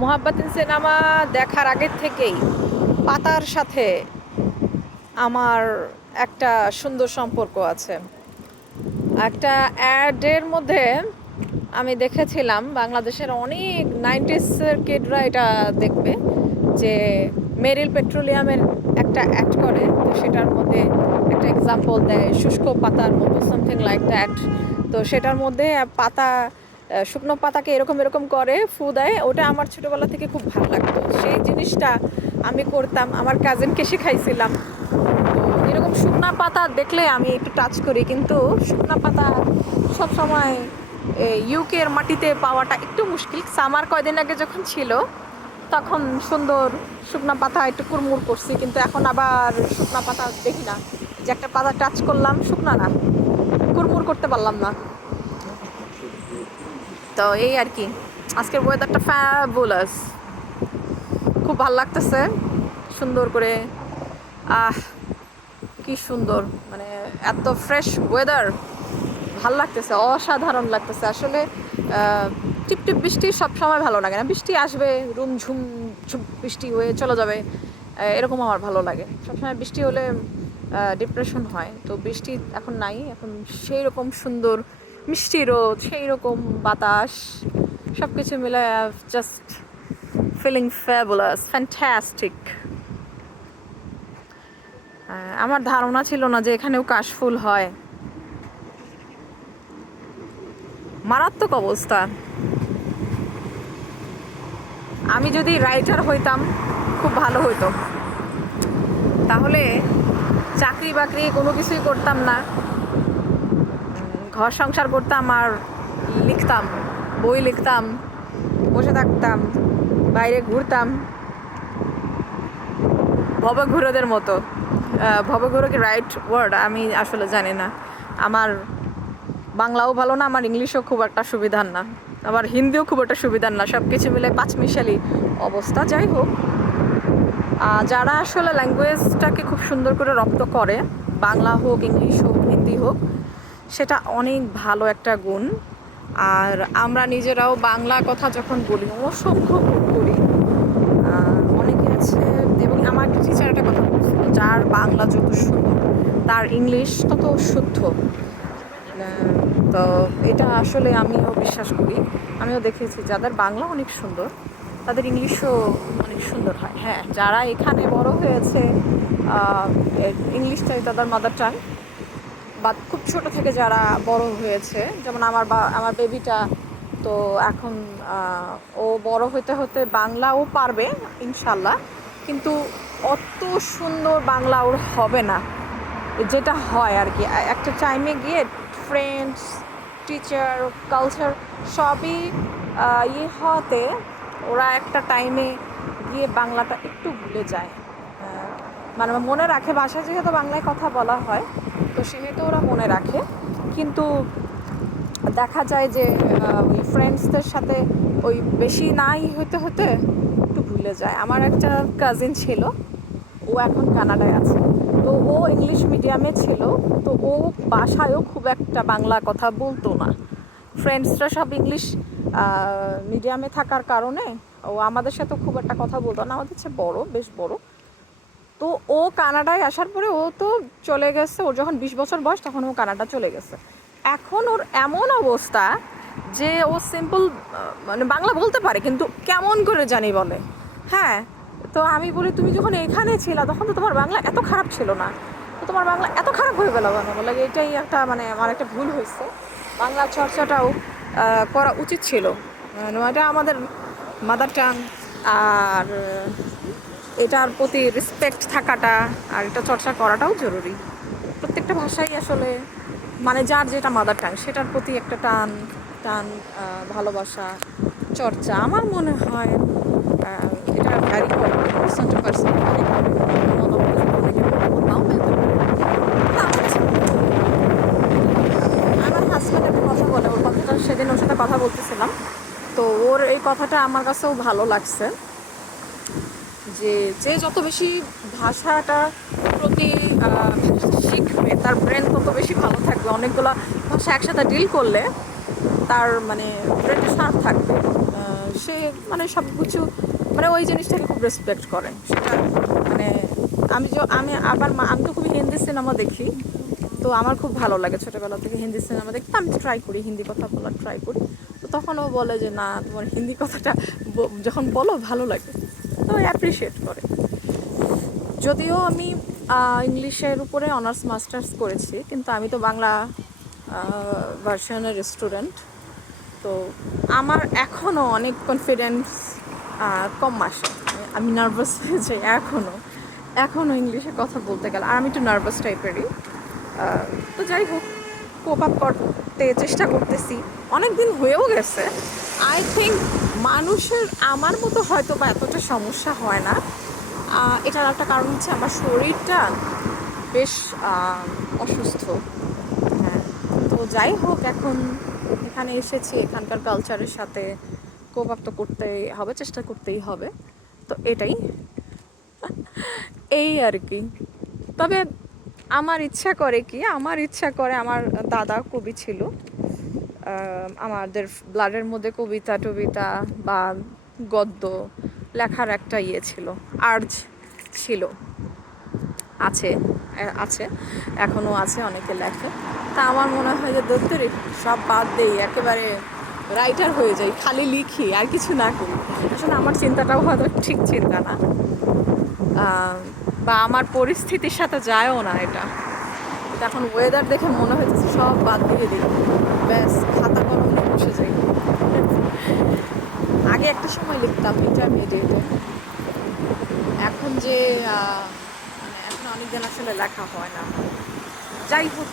মোহাব্বতিন cinema দেখার আগের থেকেই পাতার সাথে আমার একটা সুন্দর সম্পর্ক আছে। একটা অ্যাডের মধ্যে আমি দেখেছিলাম, বাংলাদেশের অনেক 90s-এর কিডরা এটা দেখবে, যে মেরিল পেট্রোলিয়ামের একটা অ্যাড করে, তো সেটার মধ্যে একটা এক্সাম্পল দেয় শুষ্ক পাতার মতো, সামথিং লাইক দ্যাট। তো সেটার মধ্যে পাতা, শুকনো পাতাকে এরকম এরকম করে ফু দেয়। ওটা আমার ছোটোবেলা থেকে খুব ভালো লাগতো। সেই জিনিসটা আমি করতাম, আমার কাজিনকে শেখাইছিলাম। তো এরকম শুকনা পাতা দেখলে আমি একটু টাচ করি, কিন্তু শুকনা পাতা সবসময় ইউকের মাটিতে পাওয়াটা একটু মুশকিল। সামার কয়দিন আগে যখন ছিল তখন সুন্দর শুকনা পাতা একটু কুড়মুড় করছি, কিন্তু এখন আবার শুকনা পাতা দেখি না। যে একটা পাতা টাচ করলাম, শুকনা না, কুড়মুড় করতে পারলাম না। তো এই আর কি, আজকের ওয়েদারটা ফ্যাবুলাস, খুব ভাল লাগতেছে। সুন্দর করে, আহ কি সুন্দর, মানে এত ফ্রেশ ওয়েদার, ভাল লাগতেছে, অসাধারণ লাগতেছে আসলে। টিপ টিপ বৃষ্টি সব সময় ভালো লাগে না, বৃষ্টি আসবে রুম ঝুম ঝুম বৃষ্টি হয়ে চলে যাবে, এরকম আমার ভালো লাগে। সবসময় বৃষ্টি হলে ডিপ্রেশন হয়, তো বৃষ্টি এখন নাই, এখন সেই রকম সুন্দর মিষ্টি রোদ, সেই রকম বাতাস, সব কিছু মিলে জাস্ট ফিলিং ফ্যাবুলাস, ফ্যান্টাস্টিক। আমার ধারণা ছিল না যে এখানেও কাশফুল হয়। মারাত্মক অবস্থা। আমি যদি রাইটার হইতাম খুব ভালো হইতো, তাহলে চাকরি বাকরি কোনো কিছুই করতাম না, ঘর সংসার করতাম আর লিখতাম, বই লিখতাম, বসে থাকতাম, বাইরে ঘুরতাম ভবঘুরোদের মতো। ভবঘুরো কি রাইট ওয়ার্ড আমি আসলে জানি না। আমার বাংলাও ভালো না, আমার ইংলিশও খুব একটা সুবিধার না, আবার হিন্দিও খুব একটা সুবিধার না, সব কিছু মিলে পাঁচমিশালি অবস্থা। যাই হোক, যারা আসলে ল্যাঙ্গুয়েজটাকে খুব সুন্দর করে রপ্ত করে, বাংলা হোক, ইংলিশ হোক, হিন্দি হোক, সেটা অনেক ভালো একটা গুণ। আর আমরা নিজেরাও বাংলা কথা যখন বলি, অসংখ্য ভুল করি। অনেকে আছে, এবং আমার একটা টিচার একটা কথা বলছিল, যার বাংলা যত সুন্দর তার ইংলিশ তত শুদ্ধ। তো এটা আসলে আমিও বিশ্বাস করি, আমিও দেখেছি যাদের বাংলা অনেক সুন্দর তাদের ইংলিশও অনেক সুন্দর হয়। হ্যাঁ, যারা এখানে বড় হয়েছে, ইংলিশটাই তাদের মাদার টাং, বা খুব ছোট থেকে যারা বড় হয়েছে, যেমন আমার বেবিটা, তো এখন ও বড় হতে হতে বাংলাও পারবে ইনশাল্লাহ, কিন্তু অত সুন্দর বাংলা ওর হবে না যেটা হয় আর কি। একটা টাইমে গিয়ে ফ্রেন্ডস, টিচার, কালচার সবই হওয়াতে ওরা একটা টাইমে গিয়ে বাংলাটা একটু ভুলে যায়। মানে মনে রাখে, ভাষা যেহেতু বাংলায় কথা বলা হয়, তো সেহেতু ওরা মনে রাখে, কিন্তু দেখা যায় যে ওই ফ্রেন্ডসদের সাথে ওই বেশি নাই হতে হতে একটু ভুলে যায়। আমার একটা কাজিন ছিল, ও এখন কানাডায় আছে, তো ও ইংলিশ মিডিয়ামে ছিল, তো ও বাসায়ও খুব একটা বাংলা কথা বলতো না। ফ্রেন্ডসরা সব ইংলিশ মিডিয়ামে থাকার কারণে ও আমাদের সাথে খুব একটা কথা বলতো না, আমাদের চেয়ে বড়, বেশ বড়। তো ও কানাডায় আসার পরে ও তো চলে গেছে, ওর যখন 20 বছর বয়স তখন ও কানাডা চলে গেছে। এখন ওর এমন অবস্থা যে ও সিম্পল মানে বাংলা বলতে পারে, কিন্তু কেমন করে জানি বলে। হ্যাঁ, তো আমি বলি, তুমি যখন এখানে ছিলা তখন তো তোমার বাংলা এত খারাপ ছিল না, তো তোমার বাংলা এত খারাপ হয়ে গেল কেন? বলে এটাই একটা, মানে আমার একটা ভুল হয়েছে, বাংলা চর্চাটাও করা উচিত ছিল। এটা আমাদের মাদার টাং, আর এটার প্রতি রেসপেক্ট থাকাটা আর এটা চর্চা করাটাও জরুরি। প্রত্যেকটা ভাষাই আসলে, মানে যার যেটা মাদার টাং সেটার প্রতি একটা টান টান, ভালোবাসা, চর্চা, আমার মনে হয় এটা ভ্যারি করে, পার্সন টু পার্সন ভ্যারি করে। আমার হাজব্যান্ড একটা কথা বলে, ওর কথাটা সেদিন ওর সাথে কথা বলতেছিলাম, তো ওর এই কথাটা আমার কাছেও ভালো লাগছে, যে যে যত বেশি ভাষাটা প্রতি শিখবে তার ব্রেন তত বেশি ভালো থাকবে। অনেকগুলো ভাষা একসাথে ডিল করলে তার মানে ব্রেনটা শার্প থাকবে। সে মানে সব কিছু মানে ওই জিনিসটাকে খুব রেসপেক্ট করে সেটা মানে আমি আবার আমি তো খুবই হিন্দি সিনেমা দেখি, তো আমার খুব ভালো লাগে ছোটোবেলা থেকে হিন্দি সিনেমা দেখতে, আমি ট্রাই করি হিন্দি কথা বলার ট্রাই করি। তো তখন ও বলে যে না তোমার হিন্দি কথাটা যখন বলো ভালো লাগে, তো অ্যাপ্রিসিয়েট করে। যদিও আমি ইংলিশের উপরে অনার্স মাস্টার্স করেছি, কিন্তু আমি তো বাংলা ভার্সনের স্টুডেন্ট। তো আমার এখনও অনেক কনফিডেন্স কম আসে, আমি নার্ভাস হয়ে যাই এখনও ইংলিশে কথা বলতে গেলে, আর আমি একটু নার্ভাস টাইপেরই। তো যাই হোক, কোপ আপ করতে চেষ্টা করতেছি, অনেক দিন হয়েও গেছে। আই থিঙ্ক মানুষের আমার মতো হয়তো বা এতটা সমস্যা হয় না। এটার একটা কারণ হচ্ছে আমার শরীরটা বেশ অসুস্থ। হ্যাঁ, তো যাই হোক, এখন এখানে এসেছি, এখানকার কালচারের সাথে কোপ আপ তো করতেই হবে, চেষ্টা করতেই হবে। তো এটাই এই আর কি। তবে আমার ইচ্ছা করে আমার দাদা কবি ছিল, আমাদের ব্লাডের মধ্যে কবিতা টবিতা বা গদ্য লেখার একটা ইয়ে ছিল, আর্জ ছিল, আছে আছে এখনও আছে, অনেকে লেখে। তা আমার মনে হয় যে দপ্তরে সব বাদ দেই, একেবারে রাইটার হয়ে যাই, খালি লিখি আর কিছু না করি। আসলে আমার চিন্তাটাও হয়তো ঠিক চিন্তা না, বা আমার পরিস্থিতির সাথে যায়ও না এটা। কিন্তু এখন ওয়েদার দেখে মনে হইতেছে সব বাদ দিয়ে দিই, ব্যাস খাতা কলম নিয়ে বসে যাই। আগে একটা সময় লিখতাম ইন্টারমিডিয়েটে, এখন যে মানে এখন অনেক দিন আসলে লেখা হয় না। যাই হোক,